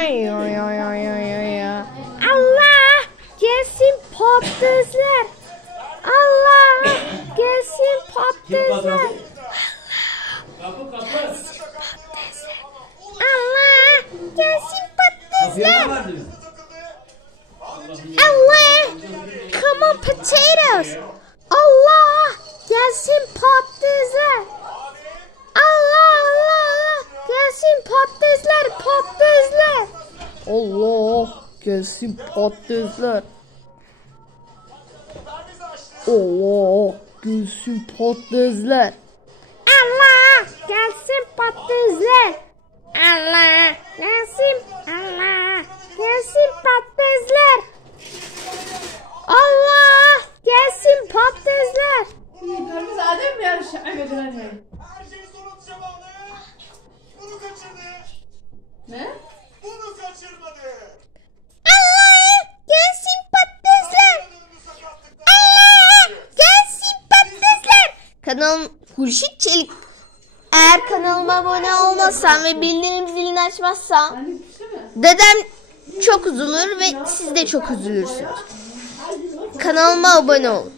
Ay ay ay ay ay ay. Allah gelsin patatesler. Allah gelsin patatesler. Allah gelsin patatesler. Allah come on potatoes. Allah gelsin patatesler. Allah Allah Allah gelsin patatesler patatesler. Allah gelsin patatesler. Allah gelsin patatesler. Allah gelsin patatesler. Allah gelsin patatesler. Allah gelsin patatesler. Biz Adem mi yarış emediler mi? Her şey sonuç zamanı. Bunu kaçırdı. Ne? Bunu kaçırmadı. Allah gelsin patatesler. Allah gelsin patatesler. Kanalım Hurşit Çelik. Eğer kanalıma abone olmazsan ve bildirim zilini açmazsan Hani pişti mi? dedem çok üzülür ve siz de çok üzülürsünüz. Kanalıma abone olun.